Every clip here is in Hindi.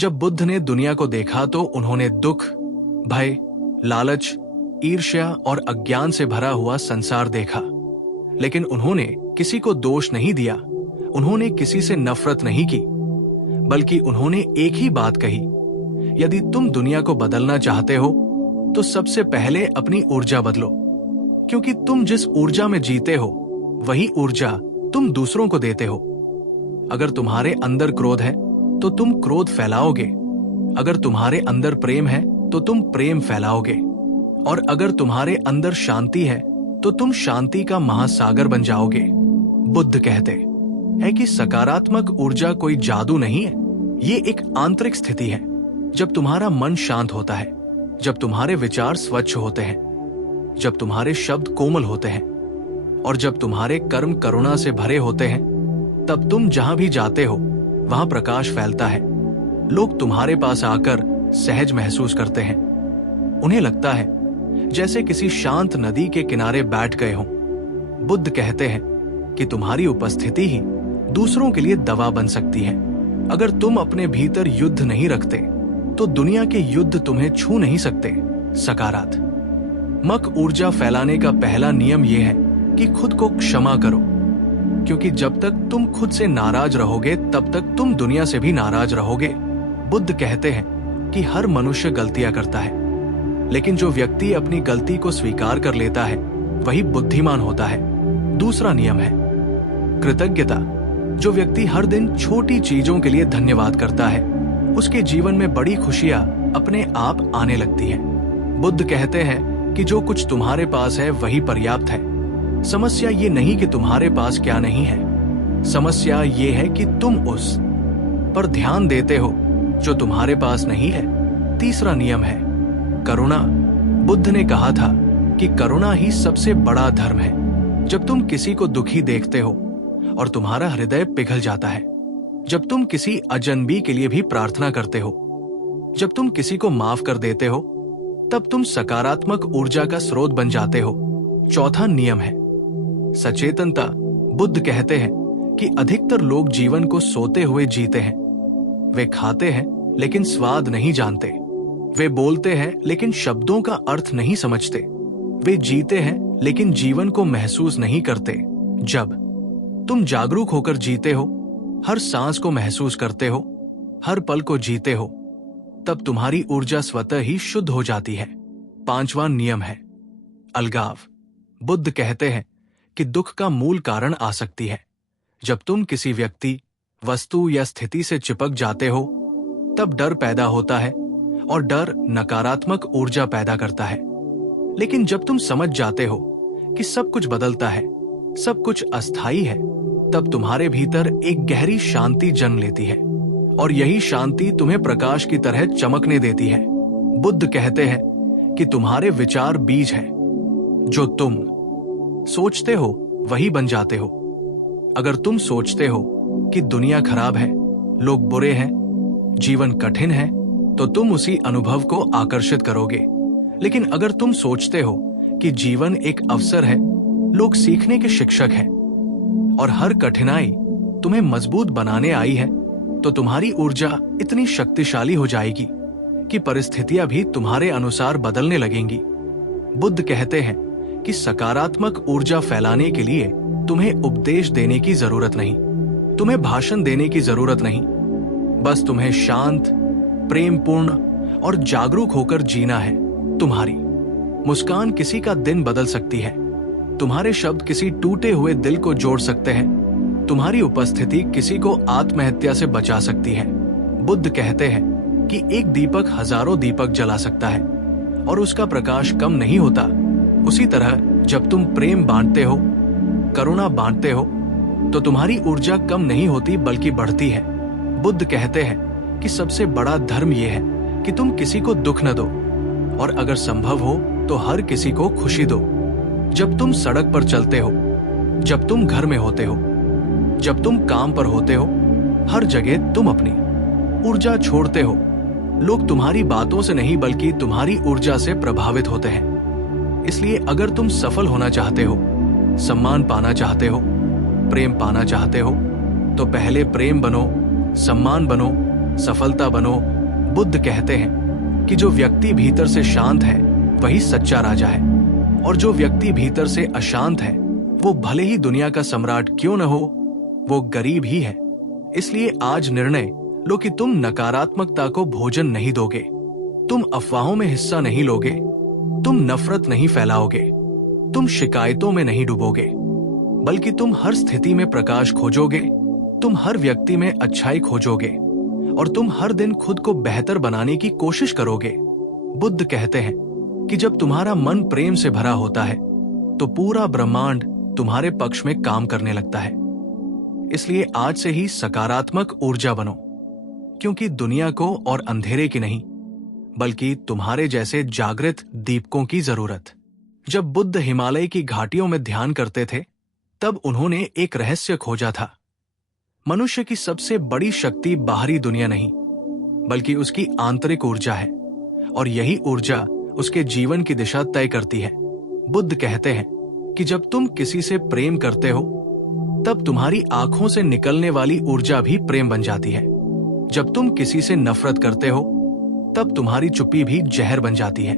जब बुद्ध ने दुनिया को देखा तो उन्होंने दुख, भय, लालच, ईर्ष्या और अज्ञान से भरा हुआ संसार देखा। लेकिन उन्होंने किसी को दोष नहीं दिया, उन्होंने किसी से नफरत नहीं की, बल्कि उन्होंने एक ही बात कही, यदि तुम दुनिया को बदलना चाहते हो तो सबसे पहले अपनी ऊर्जा बदलो, क्योंकि तुम जिस ऊर्जा में जीते हो वही ऊर्जा तुम दूसरों को देते हो। अगर तुम्हारे अंदर क्रोध है तो तुम क्रोध फैलाओगे, अगर तुम्हारे अंदर प्रेम है तो तुम प्रेम फैलाओगे, और अगर तुम्हारे अंदर शांति है तो तुम शांति का महासागर बन जाओगे। बुद्ध कहते हैं कि सकारात्मक ऊर्जा कोई जादू नहीं है, ये एक आंतरिक स्थिति है। जब तुम्हारा मन शांत होता है, जब तुम्हारे विचार स्वच्छ होते हैं, जब तुम्हारे शब्द कोमल होते हैं और जब तुम्हारे कर्म करुणा से भरे होते हैं, तब तुम जहां भी जाते हो वहां प्रकाश फैलता है। लोग तुम्हारे पास आकर सहज महसूस करते हैं, उन्हें लगता है जैसे किसी शांत नदी के किनारे बैठ गए हों। बुद्ध कहते हैं कि तुम्हारी उपस्थिति ही दूसरों के लिए दवा बन सकती है। अगर तुम अपने भीतर युद्ध नहीं रखते तो दुनिया के युद्ध तुम्हें छू नहीं सकते। सकारात्मक ऊर्जा फैलाने का पहला नियम यह है कि खुद को क्षमा करो, क्योंकि जब तक तुम खुद से नाराज रहोगे तब तक तुम दुनिया से भी नाराज रहोगे। बुद्ध कहते हैं कि हर मनुष्य गलतियां करता है, लेकिन जो व्यक्ति अपनी गलती को स्वीकार कर लेता है वही बुद्धिमान होता है। दूसरा नियम है कृतज्ञता। जो व्यक्ति हर दिन छोटी चीजों के लिए धन्यवाद करता है, उसके जीवन में बड़ी खुशियां अपने आप आने लगती हैं। बुद्ध कहते हैं कि जो कुछ तुम्हारे पास है वही पर्याप्त है। समस्या ये नहीं कि तुम्हारे पास क्या नहीं है, समस्या ये है कि तुम उस पर ध्यान देते हो जो तुम्हारे पास नहीं है। तीसरा नियम है करुणा। बुद्ध ने कहा था कि करुणा ही सबसे बड़ा धर्म है। जब तुम किसी को दुखी देखते हो और तुम्हारा हृदय पिघल जाता है, जब तुम किसी अजनबी के लिए भी प्रार्थना करते हो, जब तुम किसी को माफ कर देते हो, तब तुम सकारात्मक ऊर्जा का स्रोत बन जाते हो। चौथा नियम है सचेतनता। बुद्ध कहते हैं कि अधिकतर लोग जीवन को सोते हुए जीते हैं। वे खाते हैं लेकिन स्वाद नहीं जानते, वे बोलते हैं लेकिन शब्दों का अर्थ नहीं समझते, वे जीते हैं लेकिन जीवन को महसूस नहीं करते। जब तुम जागरूक होकर जीते हो, हर सांस को महसूस करते हो, हर पल को जीते हो, तब तुम्हारी ऊर्जा स्वतः ही शुद्ध हो जाती है। पांचवा नियम है अलगाव। बुद्ध कहते हैं कि दुख का मूल कारण आसक्ति है। जब तुम किसी व्यक्ति, वस्तु या स्थिति से चिपक जाते हो, तब डर पैदा होता है और डर नकारात्मक ऊर्जा पैदा करता है। लेकिन जब तुम समझ जाते हो कि सब कुछ बदलता है, सब कुछ अस्थायी है, तब तुम्हारे भीतर एक गहरी शांति जन्म लेती है और यही शांति तुम्हें प्रकाश की तरह चमकने देती है। बुद्ध कहते हैं कि तुम्हारे विचार बीज हैं, जो तुम सोचते हो वही बन जाते हो। अगर तुम सोचते हो कि दुनिया खराब है, लोग बुरे हैं, जीवन कठिन है, तो तुम उसी अनुभव को आकर्षित करोगे। लेकिन अगर तुम सोचते हो कि जीवन एक अवसर है, लोग सीखने के शिक्षक हैं और हर कठिनाई तुम्हें मजबूत बनाने आई है, तो तुम्हारी ऊर्जा इतनी शक्तिशाली हो जाएगी कि परिस्थितियां भी तुम्हारे अनुसार बदलने लगेंगी। बुद्ध कहते हैं कि सकारात्मक ऊर्जा फैलाने के लिए तुम्हें उपदेश देने की जरूरत नहीं, तुम्हें भाषण देने की जरूरत नहीं, बस तुम्हें शांत, प्रेमपूर्ण और जागरूक होकर जीना है। तुम्हारी मुस्कान किसी का दिन बदल सकती है, तुम्हारे शब्द किसी टूटे हुए दिल को जोड़ सकते हैं, तुम्हारी उपस्थिति किसी को आत्महत्या से बचा सकती है। बुद्ध कहते हैं कि एक दीपक हजारों दीपक जला सकता है और उसका प्रकाश कम नहीं होता। उसी तरह जब तुम प्रेम बांटते हो, करुणा बांटते हो, तो तुम्हारी ऊर्जा कम नहीं होती बल्कि बढ़ती है। बुद्ध कहते हैं कि सबसे बड़ा धर्म यह है कि तुम किसी को दुख न दो और अगर संभव हो तो हर किसी को खुशी दो। जब तुम सड़क पर चलते हो, जब तुम घर में होते हो, जब तुम काम पर होते हो, हर जगह तुम अपनी ऊर्जा छोड़ते हो। लोग तुम्हारी बातों से नहीं बल्कि तुम्हारी ऊर्जा से प्रभावित होते हैं। इसलिए अगर तुम सफल होना चाहते हो, सम्मान पाना चाहते हो, प्रेम पाना चाहते हो, तो पहले प्रेम बनो, सम्मान बनो सफलता बनो। बुद्ध कहते हैं कि जो व्यक्ति भीतर से शांत है वही सच्चा राजा है, और जो व्यक्ति भीतर से अशांत है वो भले ही दुनिया का सम्राट क्यों न हो, वो गरीब ही है। इसलिए आज निर्णय लो कि तुम नकारात्मकता को भोजन नहीं दोगे, तुम अफवाहों में हिस्सा नहीं लोगे, तुम नफरत नहीं फैलाओगे, तुम शिकायतों में नहीं डूबोगे, बल्कि तुम हर स्थिति में प्रकाश खोजोगे, तुम हर व्यक्ति में अच्छाई खोजोगे, और तुम हर दिन खुद को बेहतर बनाने की कोशिश करोगे। बुद्ध कहते हैं कि जब तुम्हारा मन प्रेम से भरा होता है तो पूरा ब्रह्मांड तुम्हारे पक्ष में काम करने लगता है। इसलिए आज से ही सकारात्मक ऊर्जा बनो, क्योंकि दुनिया को और अंधेरे की नहीं, बल्कि तुम्हारे जैसे जागृत दीपकों की जरूरत। जब बुद्ध हिमालय की घाटियों में ध्यान करते थे तब उन्होंने एक रहस्य खोजा था। मनुष्य की सबसे बड़ी शक्ति बाहरी दुनिया नहीं, बल्कि उसकी आंतरिक ऊर्जा है, और यही ऊर्जा उसके जीवन की दिशा तय करती है। बुद्ध कहते हैं कि जब तुम किसी से प्रेम करते हो तब तुम्हारी आंखों से निकलने वाली ऊर्जा भी प्रेम बन जाती है। जब तुम किसी से नफरत करते हो तब तुम्हारी चुप्पी भी जहर बन जाती है।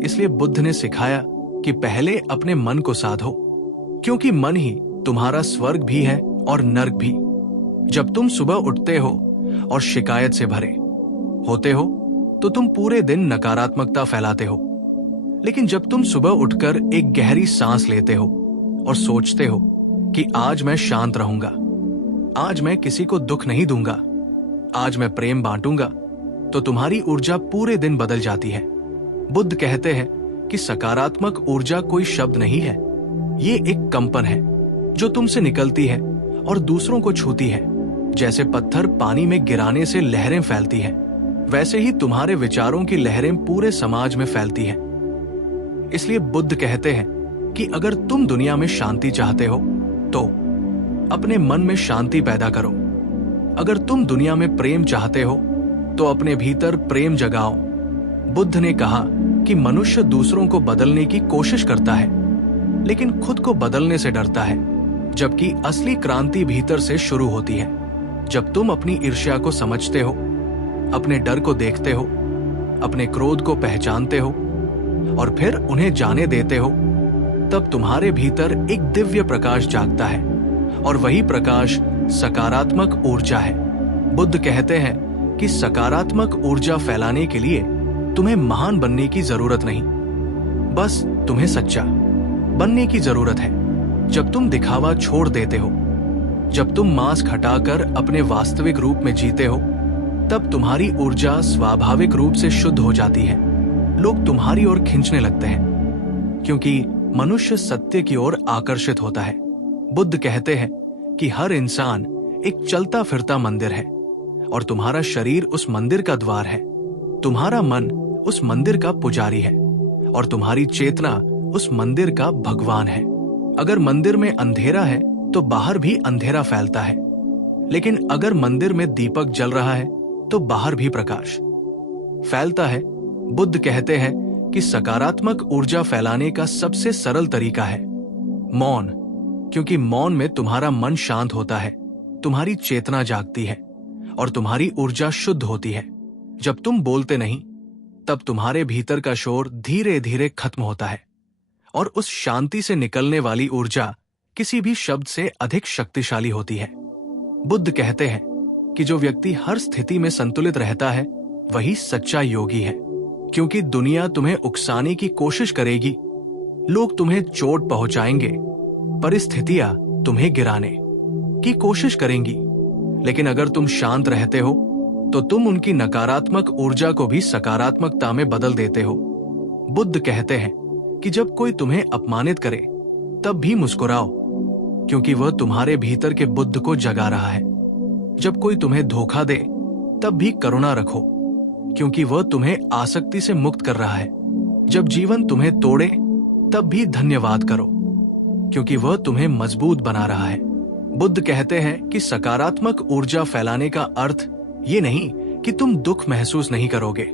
इसलिए बुद्ध ने सिखाया कि पहले अपने मन को साधो, क्योंकि मन ही तुम्हारा स्वर्ग भी है और नर्क भी। जब तुम सुबह उठते हो और शिकायत से भरे होते हो तो तुम पूरे दिन नकारात्मकता फैलाते हो, लेकिन जब तुम सुबह उठकर एक गहरी सांस लेते हो और सोचते हो कि आज मैं शांत रहूंगा, आज मैं किसी को दुख नहीं दूंगा, आज मैं प्रेम बांटूंगा, तो तुम्हारी ऊर्जा पूरे दिन बदल जाती है। बुद्ध कहते हैं कि सकारात्मक ऊर्जा कोई शब्द नहीं है, ये एक कंपन है जो तुमसे निकलती है और दूसरों को छूती है। जैसे पत्थर पानी में गिराने से लहरें फैलती हैं, वैसे ही तुम्हारे विचारों की लहरें पूरे समाज में फैलती हैं। इसलिए बुद्ध कहते हैं कि अगर तुम दुनिया में शांति चाहते हो तो अपने मन में शांति पैदा करो। अगर तुम दुनिया में प्रेम चाहते हो तो अपने भीतर प्रेम जगाओ। बुद्ध ने कहा कि मनुष्य दूसरों को बदलने की कोशिश करता है, लेकिन खुद को बदलने से डरता है, जबकि असली क्रांति भीतर से शुरू होती है। जब तुम अपनी ईर्ष्या को समझते हो, अपने डर को देखते हो, अपने क्रोध को पहचानते हो और फिर उन्हें जाने देते हो, तब तुम्हारे भीतर एक दिव्य प्रकाश जागता है, और वही प्रकाश सकारात्मक ऊर्जा है। बुद्ध कहते हैं कि सकारात्मक ऊर्जा फैलाने के लिए तुम्हें महान बनने की जरूरत नहीं, बस तुम्हें सच्चा बनने की जरूरत है। जब तुम दिखावा छोड़ देते हो, जब तुम मास्क हटाकर अपने वास्तविक रूप में जीते हो, तब तुम्हारी ऊर्जा स्वाभाविक रूप से शुद्ध हो जाती है। लोग तुम्हारी ओर खींचने लगते हैं, क्योंकि मनुष्य सत्य की ओर आकर्षित होता है। बुद्ध कहते हैं कि हर इंसान एक चलता फिरता मंदिर है, और तुम्हारा शरीर उस मंदिर का द्वार है। तुम्हारा मन उस मंदिर का पुजारी है, और तुम्हारी चेतना उस मंदिर का भगवान है। अगर मंदिर में अंधेरा है तो बाहर भी अंधेरा फैलता है, लेकिन अगर मंदिर में दीपक जल रहा है तो बाहर भी प्रकाश फैलता है। बुद्ध कहते हैं कि सकारात्मक ऊर्जा फैलाने का सबसे सरल तरीका है मौन, क्योंकि मौन में तुम्हारा मन शांत होता है, तुम्हारी चेतना जागती है और तुम्हारी ऊर्जा शुद्ध होती है। जब तुम बोलते नहीं, तब तुम्हारे भीतर का शोर धीरे धीरे खत्म होता है, और उस शांति से निकलने वाली ऊर्जा किसी भी शब्द से अधिक शक्तिशाली होती है। बुद्ध कहते हैं कि जो व्यक्ति हर स्थिति में संतुलित रहता है वही सच्चा योगी है, क्योंकि दुनिया तुम्हें उकसाने की कोशिश करेगी, लोग तुम्हें चोट पहुंचाएंगे, परिस्थितियां तुम्हें गिराने की कोशिश करेंगी, लेकिन अगर तुम शांत रहते हो तो तुम उनकी नकारात्मक ऊर्जा को भी सकारात्मकता में बदल देते हो। बुद्ध कहते हैं कि जब कोई तुम्हें अपमानित करे तब भी मुस्कुराओ, क्योंकि वह तुम्हारे भीतर के बुद्ध को जगा रहा है। जब कोई तुम्हें धोखा दे तब भी करुणा रखो, क्योंकि वह तुम्हें आसक्ति से मुक्त कर रहा है। जब जीवन तुम्हें तोड़े तब भी धन्यवाद करो, क्योंकि वह तुम्हें मजबूत बना रहा है। बुद्ध कहते हैं कि सकारात्मक ऊर्जा फैलाने का अर्थ ये नहीं कि तुम दुख महसूस नहीं करोगे,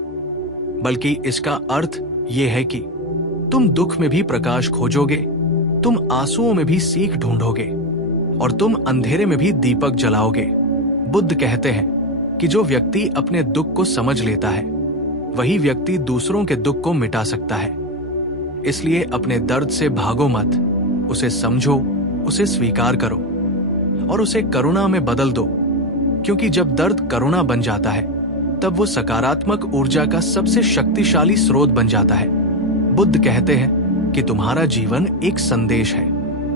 बल्कि इसका अर्थ ये है कि तुम दुख में भी प्रकाश खोजोगे, तुम आंसुओं में भी सीख ढूंढोगे, और तुम अंधेरे में भी दीपक जलाओगे। बुद्ध कहते हैं कि जो व्यक्ति अपने दुख को समझ लेता है वही व्यक्ति दूसरों के दुख को मिटा सकता है। इसलिए अपने दर्द से भागो मत, उसे समझो, उसे स्वीकार करो और उसे करुणा में बदल दो, क्योंकि जब दर्द करुणा बन जाता है तब वो सकारात्मक ऊर्जा का सबसे शक्तिशाली स्रोत बन जाता है। बुद्ध कहते हैं कि तुम्हारा जीवन एक संदेश है।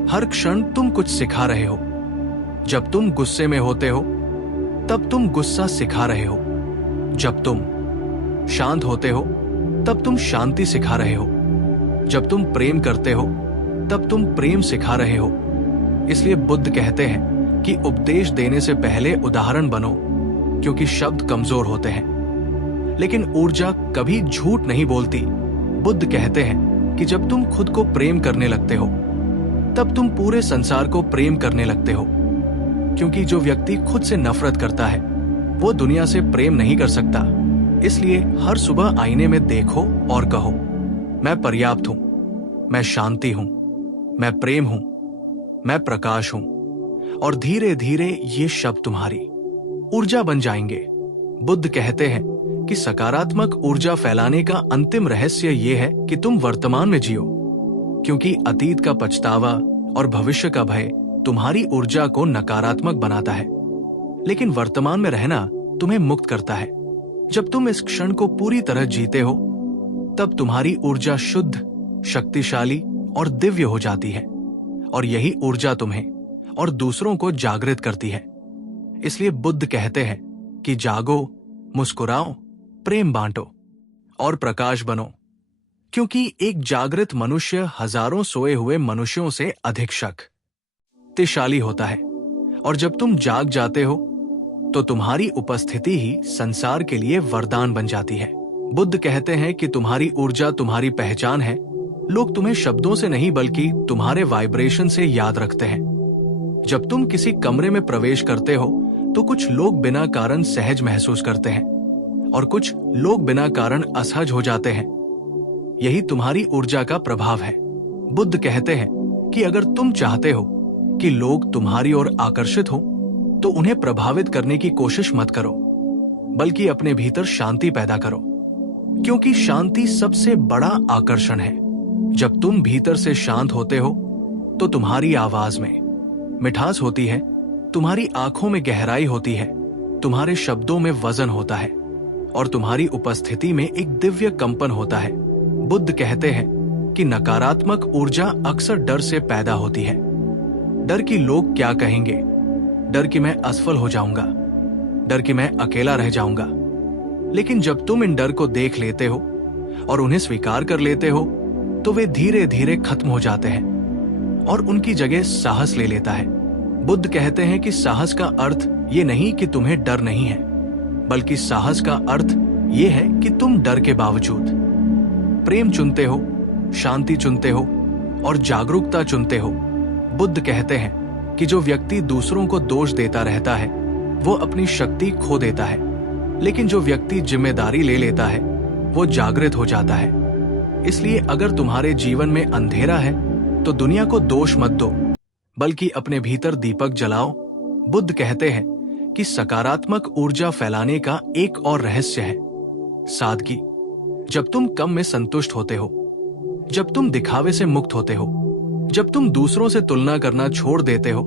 हर क्षण तुम कुछ सिखा रहे हो। जब तुम गुस्से में होते हो तब तुम गुस्सा सिखा रहे हो। जब तुम शांत होते हो तब तुम शांति सिखा रहे हो। जब तुम प्रेम करते हो तब तुम प्रेम सिखा रहे हो। इसलिए बुद्ध कहते हैं कि उपदेश देने से पहले उदाहरण बनो, क्योंकि शब्द कमजोर होते हैं लेकिन ऊर्जा कभी झूठ नहीं बोलती। बुद्ध कहते हैं कि जब तुम खुद को प्रेम करने लगते हो तब तुम पूरे संसार को प्रेम करने लगते हो, क्योंकि जो व्यक्ति खुद से नफरत करता है वो दुनिया से प्रेम नहीं कर सकता। इसलिए हर सुबह आईने में देखो और कहो, मैं पर्याप्त हूं, मैं शांति हूं, मैं प्रेम हूं, मैं प्रकाश हूं। और धीरे धीरे ये शब्द तुम्हारी ऊर्जा बन जाएंगे। बुद्ध कहते हैं कि सकारात्मक ऊर्जा फैलाने का अंतिम रहस्य ये है कि तुम वर्तमान में जियो, क्योंकि अतीत का पछतावा और भविष्य का भय तुम्हारी ऊर्जा को नकारात्मक बनाता है, लेकिन वर्तमान में रहना तुम्हें मुक्त करता है। जब तुम इस क्षण को पूरी तरह जीते हो तब तुम्हारी ऊर्जा शुद्ध, शक्तिशाली और दिव्य हो जाती है, और यही ऊर्जा तुम्हें और दूसरों को जागृत करती है। इसलिए बुद्ध कहते हैं कि जागो, मुस्कुराओ, प्रेम बांटो और प्रकाश बनो, क्योंकि एक जागृत मनुष्य हजारों सोए हुए मनुष्यों से अधिक शक्तिशाली होता है। और जब तुम जाग जाते हो तो तुम्हारी उपस्थिति ही संसार के लिए वरदान बन जाती है। बुद्ध कहते हैं कि तुम्हारी ऊर्जा तुम्हारी पहचान है। लोग तुम्हें शब्दों से नहीं बल्कि तुम्हारे वाइब्रेशन से याद रखते हैं। जब तुम किसी कमरे में प्रवेश करते हो तो कुछ लोग बिना कारण सहज महसूस करते हैं और कुछ लोग बिना कारण असहज हो जाते हैं। यही तुम्हारी ऊर्जा का प्रभाव है। बुद्ध कहते हैं कि अगर तुम चाहते हो कि लोग तुम्हारी ओर आकर्षित हो तो उन्हें प्रभावित करने की कोशिश मत करो, बल्कि अपने भीतर शांति पैदा करो, क्योंकि शांति सबसे बड़ा आकर्षण है। जब तुम भीतर से शांत होते हो तो तुम्हारी आवाज में मिठास होती है, तुम्हारी आंखों में गहराई होती है, तुम्हारे शब्दों में वजन होता है और तुम्हारी उपस्थिति में एक दिव्य कंपन होता है। बुद्ध कहते हैं कि नकारात्मक ऊर्जा अक्सर डर से पैदा होती है। डर कि लोग क्या कहेंगे, डर कि मैं असफल हो जाऊंगा, डर कि मैं अकेला रह जाऊंगा। लेकिन जब तुम इन डर को देख लेते हो और उन्हें स्वीकार कर लेते हो तो वे धीरे धीरे खत्म हो जाते हैं और उनकी जगह साहस ले लेता है। बुद्ध कहते हैं कि साहस का अर्थ ये नहीं कि तुम्हें डर नहीं है, बल्कि साहस का अर्थ ये है कि तुम डर के बावजूद प्रेम चुनते हो, शांति चुनते हो और जागरूकता चुनते हो। बुद्ध कहते हैं कि जो व्यक्ति दूसरों को दोष देता रहता है वो अपनी शक्ति खो देता है, लेकिन जो व्यक्ति जिम्मेदारी ले लेता है वो जागृत हो जाता है। इसलिए अगर तुम्हारे जीवन में अंधेरा है तो दुनिया को दोष मत दो, बल्कि अपने भीतर दीपक जलाओ। बुद्ध कहते हैं कि सकारात्मक ऊर्जा फैलाने का एक और रहस्य है सादगी। जब तुम कम में संतुष्ट होते हो, जब तुम दिखावे से मुक्त होते हो, जब तुम दूसरों से तुलना करना छोड़ देते हो,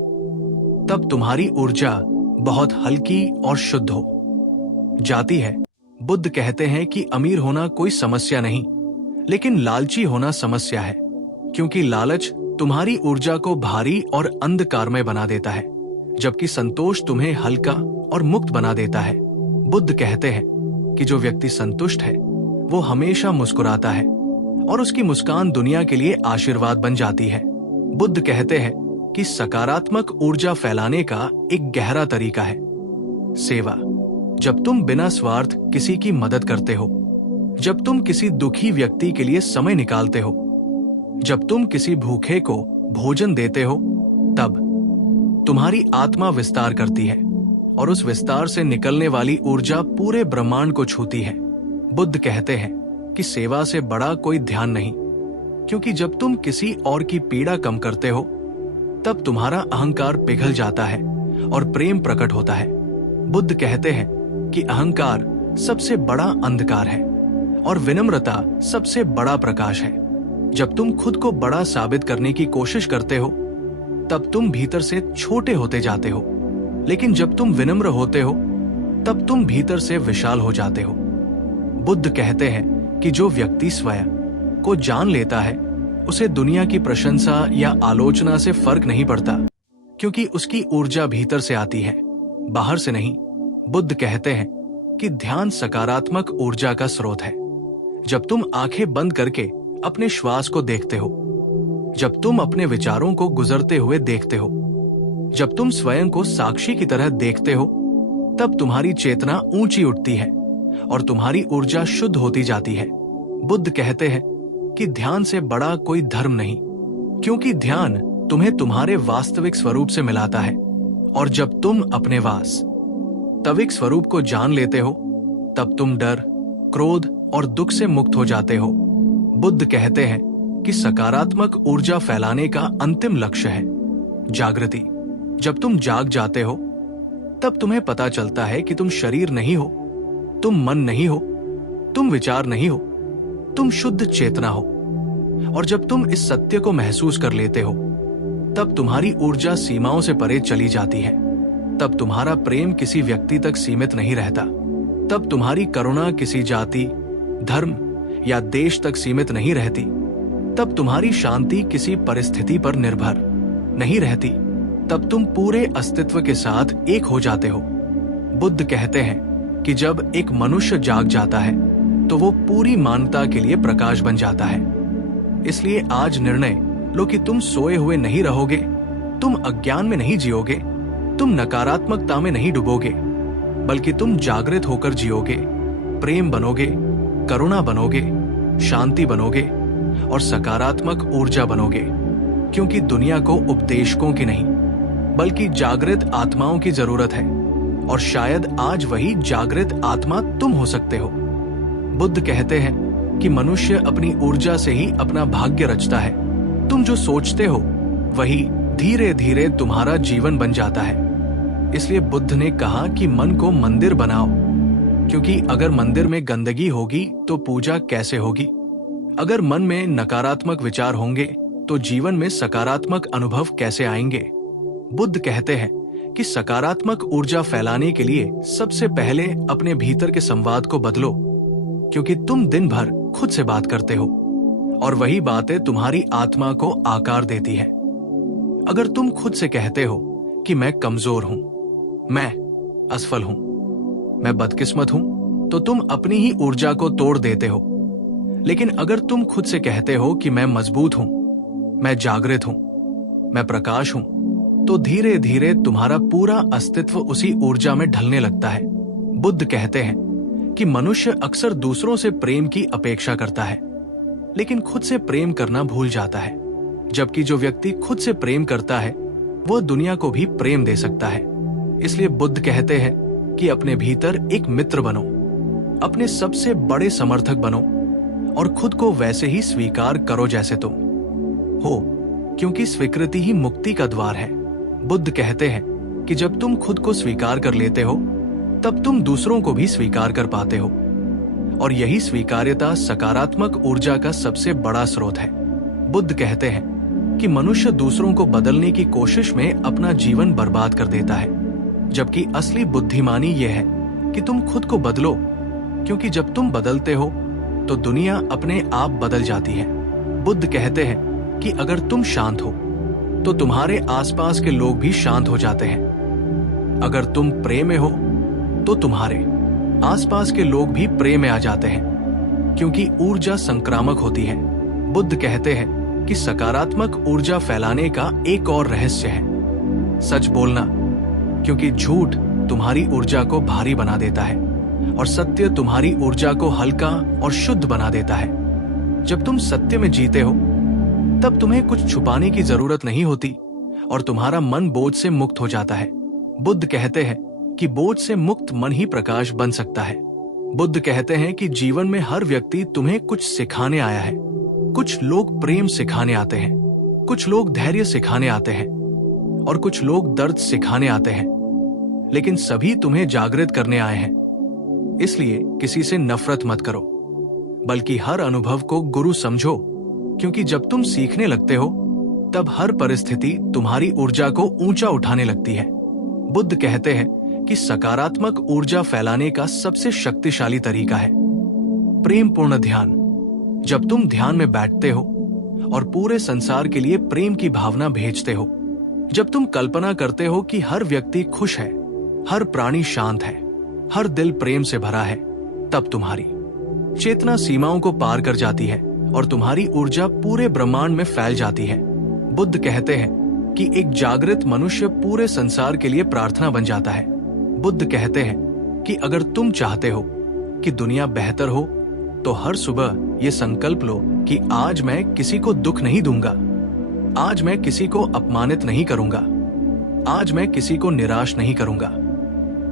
तब तुम्हारी ऊर्जा बहुत हल्की और शुद्ध हो जाती है। बुद्ध कहते हैं कि अमीर होना कोई समस्या नहीं, लेकिन लालची होना समस्या है, क्योंकि लालच तुम्हारी ऊर्जा को भारी और अंधकारमय बना देता है, जबकि संतोष तुम्हें हल्का और मुक्त बना देता है। बुद्ध कहते हैं कि जो व्यक्ति संतुष्ट है वो हमेशा मुस्कुराता है और उसकी मुस्कान दुनिया के लिए आशीर्वाद बन जाती है। बुद्ध कहते हैं कि सकारात्मक ऊर्जा फैलाने का एक गहरा तरीका है सेवा। जब तुम बिना स्वार्थ किसी की मदद करते हो, जब तुम किसी दुखी व्यक्ति के लिए समय निकालते हो, जब तुम किसी भूखे को भोजन देते हो, तब तुम्हारी आत्मा विस्तार करती है और उस विस्तार से निकलने वाली ऊर्जा पूरे ब्रह्मांड को छूती है। बुद्ध कहते हैं कि सेवा से बड़ा कोई ध्यान नहीं, क्योंकि जब तुम किसी और की पीड़ा कम करते हो तब तुम्हारा अहंकार पिघल जाता है और प्रेम प्रकट होता है। बुद्ध कहते हैं कि अहंकार सबसे बड़ा अंधकार है और विनम्रता सबसे बड़ा प्रकाश है। जब तुम खुद को बड़ा साबित करने की कोशिश करते हो तब तुम भीतर से छोटे होते जाते हो, लेकिन जब तुम विनम्र होते हो तब तुम भीतर से विशाल हो जाते हो। बुद्ध कहते हैं कि जो व्यक्ति स्वयं को जान लेता है उसे दुनिया की प्रशंसा या आलोचना से फर्क नहीं पड़ता, क्योंकि उसकी ऊर्जा भीतर से आती है, बाहर से नहीं। बुद्ध कहते हैं कि ध्यान सकारात्मक ऊर्जा का स्रोत है। जब तुम आंखें बंद करके अपने श्वास को देखते हो, जब तुम अपने विचारों को गुजरते हुए देखते हो, जब तुम स्वयं को साक्षी की तरह देखते हो, तब तुम्हारी चेतना ऊंची उठती है और तुम्हारी ऊर्जा शुद्ध होती जाती है। बुद्ध कहते हैं कि ध्यान से बड़ा कोई धर्म नहीं, क्योंकि ध्यान तुम्हें तुम्हारे वास्तविक स्वरूप से मिलाता है, और जब तुम अपने वास्तविक स्वरूप को जान लेते हो तब तुम डर, क्रोध और दुख से मुक्त हो जाते हो। बुद्ध कहते हैं कि सकारात्मक ऊर्जा फैलाने का अंतिम लक्ष्य है जागृति। जब तुम जाग जाते हो तब तुम्हें पता चलता है कि तुम शरीर नहीं हो, तुम मन नहीं हो, तुम विचार नहीं हो, तुम शुद्ध चेतना हो। और जब तुम इस सत्य को महसूस कर लेते हो तब तुम्हारी ऊर्जा सीमाओं से परे चली जाती है। तब तुम्हारा प्रेम किसी व्यक्ति तक सीमित नहीं रहता, तब तुम्हारी करुणा किसी जाति, धर्म या देश तक सीमित नहीं रहती, तब तुम्हारी शांति किसी परिस्थिति पर निर्भर नहीं रहती, तब तुम पूरे अस्तित्व के साथ एक हो जाते हो। बुद्ध कहते हैं कि जब एक मनुष्य जाग जाता है तो वो पूरी मानवता के लिए प्रकाश बन जाता है। इसलिए आज निर्णय लो कि तुम सोए हुए नहीं रहोगे, तुम अज्ञान में नहीं जियोगे, तुम नकारात्मकता में नहीं डूबोगे, बल्कि तुम जागृत होकर जियोगे, प्रेम बनोगे, करुणा बनोगे, शांति बनोगे और सकारात्मक ऊर्जा बनोगे। क्योंकि दुनिया को उपदेशकों की नहीं बल्कि जागृत आत्माओं की जरूरत है, और शायद आज वही जागृत आत्मा तुम हो सकते हो। बुद्ध कहते हैं कि मनुष्य अपनी ऊर्जा से ही अपना भाग्य रचता है। तुम जो सोचते हो वही धीरे धीरे तुम्हारा जीवन बन जाता है। इसलिए बुद्ध ने कहा कि मन को मंदिर बनाओ, क्योंकि अगर मंदिर में गंदगी होगी तो पूजा कैसे होगी? अगर मन में नकारात्मक विचार होंगे तो जीवन में सकारात्मक अनुभव कैसे आएंगे? बुद्ध कहते हैं कि सकारात्मक ऊर्जा फैलाने के लिए सबसे पहले अपने भीतर के संवाद को बदलो, क्योंकि तुम दिन भर खुद से बात करते हो और वही बातें तुम्हारी आत्मा को आकार देती है। अगर तुम खुद से कहते हो कि मैं कमजोर हूं, मैं असफल हूं, मैं बदकिस्मत हूं, तो तुम अपनी ही ऊर्जा को तोड़ देते हो। लेकिन अगर तुम खुद से कहते हो कि मैं मजबूत हूं, मैं जागृत हूं, मैं प्रकाश हूं, तो धीरे धीरे तुम्हारा पूरा अस्तित्व उसी ऊर्जा में ढलने लगता है। बुद्ध कहते हैं कि मनुष्य अक्सर दूसरों से प्रेम की अपेक्षा करता है, लेकिन खुद से प्रेम करना भूल जाता है। जबकि जो व्यक्ति खुद से प्रेम करता है वो दुनिया को भी प्रेम दे सकता है। इसलिए बुद्ध कहते हैं कि अपने भीतर एक मित्र बनो, अपने सबसे बड़े समर्थक बनो और खुद को वैसे ही स्वीकार करो जैसे तुम हो, क्योंकि स्वीकृति ही मुक्ति का द्वार है। बुद्ध कहते हैं कि जब तुम खुद को स्वीकार कर लेते हो तब तुम दूसरों को भी स्वीकार कर पाते हो, और यही स्वीकार्यता सकारात्मक ऊर्जा का सबसे बड़ा स्रोत है। बुद्ध कहते हैं कि मनुष्य दूसरों को बदलने की कोशिश में अपना जीवन बर्बाद कर देता है, जबकि असली बुद्धिमानी यह है कि तुम खुद को बदलो, क्योंकि जब तुम बदलते हो तो दुनिया अपने आप बदल जाती है। बुद्ध कहते हैं कि अगर तुम शांत हो तो तुम्हारे आसपास के लोग भी शांत हो जाते हैं। अगर तुम प्रेम में हो तो तुम्हारे आसपास के लोग भी प्रेम में आ जाते हैं, क्योंकि ऊर्जा संक्रामक होती है। बुद्ध कहते हैं कि सकारात्मक ऊर्जा फैलाने का एक और रहस्य है सच बोलना, क्योंकि झूठ तुम्हारी ऊर्जा को भारी बना देता है और सत्य तुम्हारी ऊर्जा को हल्का और शुद्ध बना देता है। जब तुम सत्य में जीते हो तब तुम्हें कुछ छुपाने की जरूरत नहीं होती और तुम्हारा मन बोझ से मुक्त हो जाता है। बुद्ध कहते हैं कि बोझ से मुक्त मन ही प्रकाश बन सकता है। बुद्ध कहते हैं कि जीवन में हर व्यक्ति तुम्हें कुछ सिखाने आया है। कुछ लोग प्रेम सिखाने आते हैं, कुछ लोग धैर्य सिखाने आते हैं और कुछ लोग दर्द सिखाने आते हैं, लेकिन सभी तुम्हें जागृत करने आए हैं। इसलिए किसी से नफरत मत करो, बल्कि हर अनुभव को गुरु समझो, क्योंकि जब तुम सीखने लगते हो तब हर परिस्थिति तुम्हारी ऊर्जा को ऊंचा उठाने लगती है। बुद्ध कहते हैं कि सकारात्मक ऊर्जा फैलाने का सबसे शक्तिशाली तरीका है प्रेम पूर्ण ध्यान। जब तुम ध्यान में बैठते हो और पूरे संसार के लिए प्रेम की भावना भेजते हो, जब तुम कल्पना करते हो कि हर व्यक्ति खुश है, हर प्राणी शांत है, हर दिल प्रेम से भरा है, तब तुम्हारी चेतना सीमाओं को पार कर जाती है और तुम्हारी ऊर्जा पूरे ब्रह्मांड में फैल जाती है। बुद्ध कहते हैं कि एक जागृत मनुष्य पूरे संसार के लिए प्रार्थना बन जाता है। बुद्ध कहते हैं कि अगर तुम चाहते हो कि दुनिया बेहतर हो तो हर सुबह ये संकल्प लो कि आज मैं किसी को दुख नहीं दूंगा, आज मैं किसी को अपमानित नहीं करूंगा, आज मैं किसी को निराश नहीं करूंगा,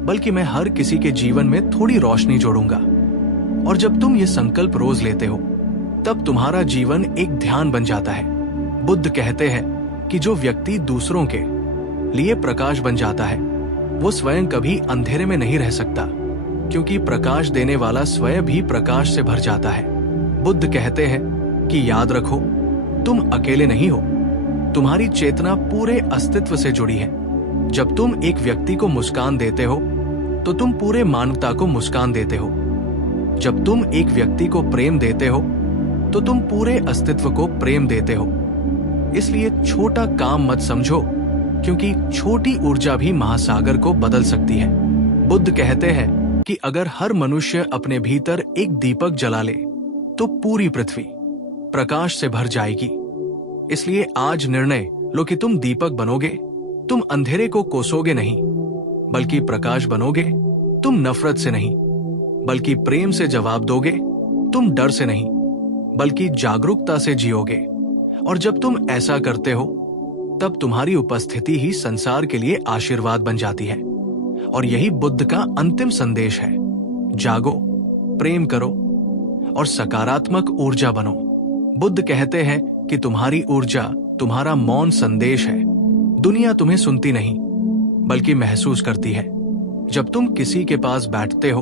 बल्कि मैं हर किसी के जीवन में थोड़ी रोशनी जोड़ूंगा। और जब तुम ये संकल्प रोज लेते हो तब तुम्हारा जीवन एक ध्यान बन जाता है। बुद्ध कहते हैं कि जो व्यक्ति दूसरों के लिए प्रकाश बन जाता है वो स्वयं कभी अंधेरे में नहीं रह सकता, क्योंकि प्रकाश देने वाला स्वयं भी प्रकाश से भर जाता है। बुद्ध कहते हैं कि याद रखो, तुम अकेले नहीं हो, तुम्हारी चेतना पूरे अस्तित्व से जुड़ी है। जब तुम एक व्यक्ति को मुस्कान देते हो तो तुम पूरे मानवता को मुस्कान देते हो। जब तुम एक व्यक्ति को प्रेम देते हो तो तुम पूरे अस्तित्व को प्रेम देते हो। इसलिए छोटा काम मत समझो, क्योंकि छोटी ऊर्जा भी महासागर को बदल सकती है। बुद्ध कहते हैं कि अगर हर मनुष्य अपने भीतर एक दीपक जला ले तो पूरी पृथ्वी प्रकाश से भर जाएगी। इसलिए आज निर्णय लो कि तुम दीपक बनोगे, तुम अंधेरे को कोसोगे नहीं, बल्कि प्रकाश बनोगे। तुम नफरत से नहीं, बल्कि प्रेम से जवाब दोगे। तुम डर से नहीं, बल्कि जागरूकता से जियोगे। और जब तुम ऐसा करते हो तब तुम्हारी उपस्थिति ही संसार के लिए आशीर्वाद बन जाती है। और यही बुद्ध का अंतिम संदेश है। जागो, प्रेम करो और सकारात्मक ऊर्जा बनो। बुद्ध कहते हैं कि तुम्हारी ऊर्जा तुम्हारा मौन संदेश है। दुनिया तुम्हें सुनती नहीं, बल्कि महसूस करती है। जब तुम किसी के पास बैठते हो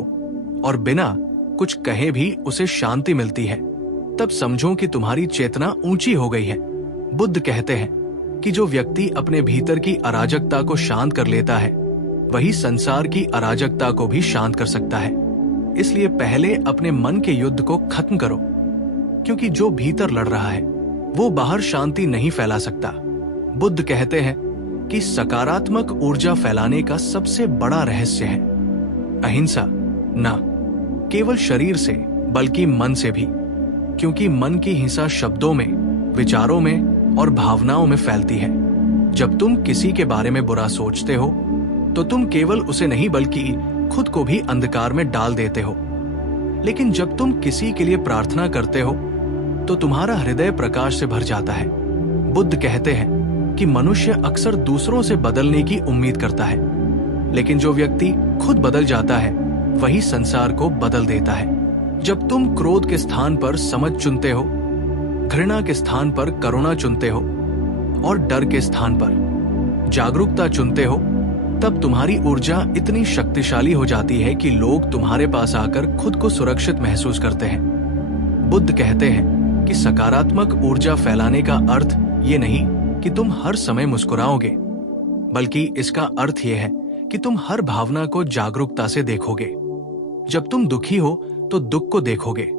और बिना कुछ कहे भी उसे शांति मिलती है, तब समझो कि तुम्हारी चेतना ऊंची हो गई है। बुद्ध कहते हैं कि जो व्यक्ति अपने भीतर की अराजकता को शांत कर लेता है, वही संसार की अराजकता को भी शांत कर सकता है। इसलिए पहले अपने मन के युद्ध को खत्म करो, क्योंकि जो भीतर लड़ रहा है वो बाहर शांति नहीं फैला सकता। बुद्ध कहते हैं कि सकारात्मक ऊर्जा फैलाने का सबसे बड़ा रहस्य है अहिंसा, न केवल शरीर से बल्कि मन से भी, क्योंकि मन की हिंसा शब्दों में, विचारों में और भावनाओं में फैलती है। जब तुम किसी के बारे में बुरा सोचते हो तो तुम केवल उसे नहीं बल्कि खुद को भी अंधकार में डाल देते हो। लेकिन जब तुम किसी के लिए प्रार्थना करते हो तो तुम्हारा हृदय प्रकाश से भर जाता है। बुद्ध कहते हैं कि मनुष्य अक्सर दूसरों से बदलने की उम्मीद करता है, लेकिन जो व्यक्ति खुद बदल जाता है वही संसार को बदल देता है। जब तुम क्रोध के स्थान पर समझ चुनते हो, घृणा के स्थान पर करुणा चुनते हो और डर के स्थान पर जागरूकता चुनते हो, तब तुम्हारी ऊर्जा इतनी शक्तिशाली हो जाती है कि लोग तुम्हारे पास आकर खुद को सुरक्षित महसूस करते हैं। बुद्ध कहते हैं कि सकारात्मक ऊर्जा फैलाने का अर्थ ये नहीं कि तुम हर समय मुस्कुराओगे, बल्कि इसका अर्थ यह है कि तुम हर भावना को जागरूकता से देखोगे। जब तुम दुखी हो तो दुख को देखोगे,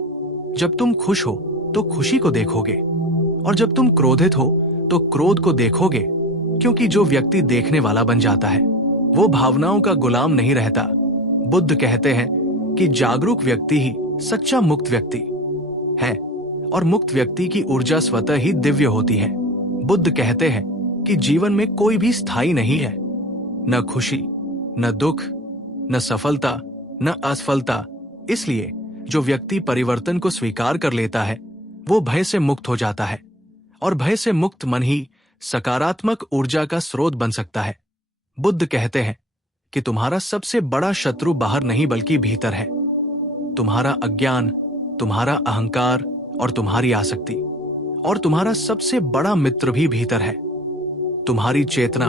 जब तुम खुश हो तो खुशी को देखोगे, और जब तुम क्रोधित हो तो क्रोध को देखोगे, क्योंकि जो व्यक्ति देखने वाला बन जाता है वो भावनाओं का गुलाम नहीं रहता। बुद्ध कहते हैं कि जागरूक व्यक्ति ही सच्चा मुक्त व्यक्ति है, और मुक्त व्यक्ति की ऊर्जा स्वतः ही दिव्य होती है। बुद्ध कहते हैं कि जीवन में कोई भी स्थायी नहीं है, न खुशी, न दुख, न सफलता, न असफलता। इसलिए जो व्यक्ति परिवर्तन को स्वीकार कर लेता है वो भय से मुक्त हो जाता है, और भय से मुक्त मन ही सकारात्मक ऊर्जा का स्रोत बन सकता है। बुद्ध कहते हैं कि तुम्हारा सबसे बड़ा शत्रु बाहर नहीं बल्कि भीतर है। तुम्हारा अज्ञान, तुम्हारा अहंकार और तुम्हारी आसक्ति, और तुम्हारा सबसे बड़ा मित्र भी भीतर है। तुम्हारी चेतना,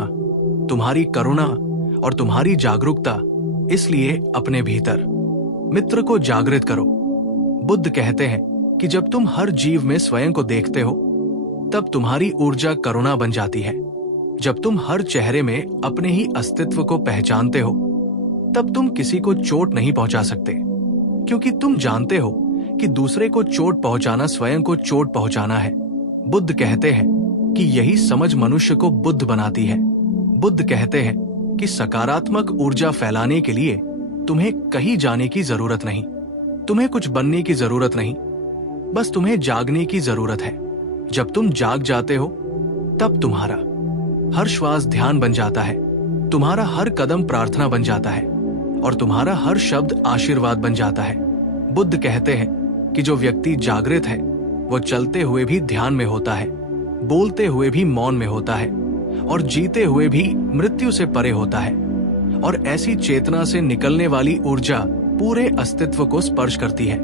तुम्हारी करुणा और तुम्हारी जागरूकता। इसलिए अपने भीतर मित्र को जागृत करो। बुद्ध कहते हैं कि जब तुम हर जीव में स्वयं को देखते हो, तब तुम्हारी ऊर्जा करुणा बन जाती है। जब तुम हर चेहरे में अपने ही अस्तित्व को पहचानते हो, तब तुम किसी को चोट नहीं पहुंचा सकते, क्योंकि तुम जानते हो कि दूसरे को चोट पहुंचाना स्वयं को चोट पहुंचाना है। बुद्ध कहते हैं कि यही समझ मनुष्य को बुद्ध बनाती है। बुद्ध कहते हैं कि सकारात्मक ऊर्जा फैलाने के लिए तुम्हें कहीं जाने की जरूरत नहीं, तुम्हें कुछ बनने की जरूरत नहीं, बस तुम्हें जागने की जरूरत है। जब तुम जाग जाते हो, तब तुम्हारा हर श्वास ध्यान बन जाता है, तुम्हारा हर कदम प्रार्थना बन जाता है और तुम्हारा हर शब्द आशीर्वाद बन जाता है। बुद्ध कहते हैं कि जो व्यक्ति जागृत है वो चलते हुए भी ध्यान में होता है, बोलते हुए भी मौन में होता है और जीते हुए भी मृत्यु से परे होता है। और ऐसी चेतना से निकलने वाली ऊर्जा पूरे अस्तित्व को स्पर्श करती है।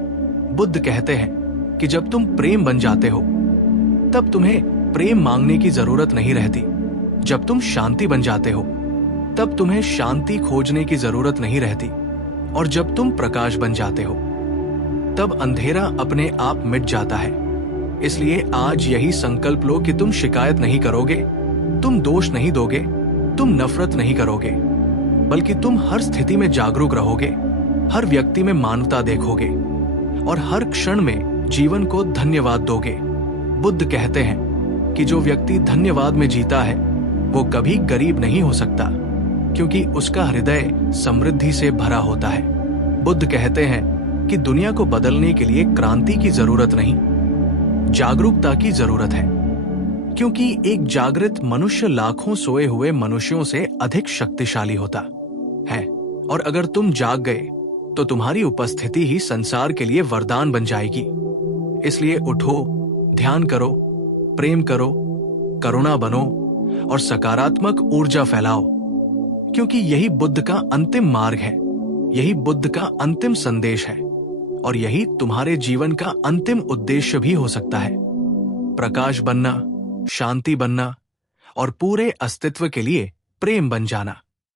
बुद्ध कहते हैं कि जब तुम प्रेम बन जाते हो, तब तुम्हें प्रेम मांगने की जरूरत नहीं रहती। जब तुम शांति बन जाते हो, तब तुम्हें शांति खोजने की जरूरत नहीं रहती। और जब तुम प्रकाश बन जाते हो, तब अंधेरा अपने आप मिट जाता है। इसलिए आज यही संकल्प लो कि तुम शिकायत नहीं करोगे, तुम दोष नहीं दोगे, तुम नफरत नहीं करोगे, बल्कि तुम हर स्थिति में जागरूक रहोगे, हर व्यक्ति में मानवता देखोगे और हर क्षण में जीवन को धन्यवाद दोगे। बुद्ध कहते हैं कि जो व्यक्ति धन्यवाद में जीता है वो कभी गरीब नहीं हो सकता, क्योंकि उसका हृदय समृद्धि से भरा होता है। बुद्ध कहते हैं कि दुनिया को बदलने के लिए क्रांति की जरूरत नहीं, जागरूकता की जरूरत है, क्योंकि एक जागृत मनुष्य लाखों सोए हुए मनुष्यों से अधिक शक्तिशाली होता है। और अगर तुम जाग गए तो तुम्हारी उपस्थिति ही संसार के लिए वरदान बन जाएगी। इसलिए उठो, ध्यान करो, प्रेम करो, करुणा बनो और सकारात्मक ऊर्जा फैलाओ, क्योंकि यही बुद्ध का अंतिम मार्ग है, यही बुद्ध का अंतिम संदेश है और यही तुम्हारे जीवन का अंतिम उद्देश्य भी हो सकता है। प्रकाश बनना, शांति बनना और पूरे अस्तित्व के लिए प्रेम बन जाना।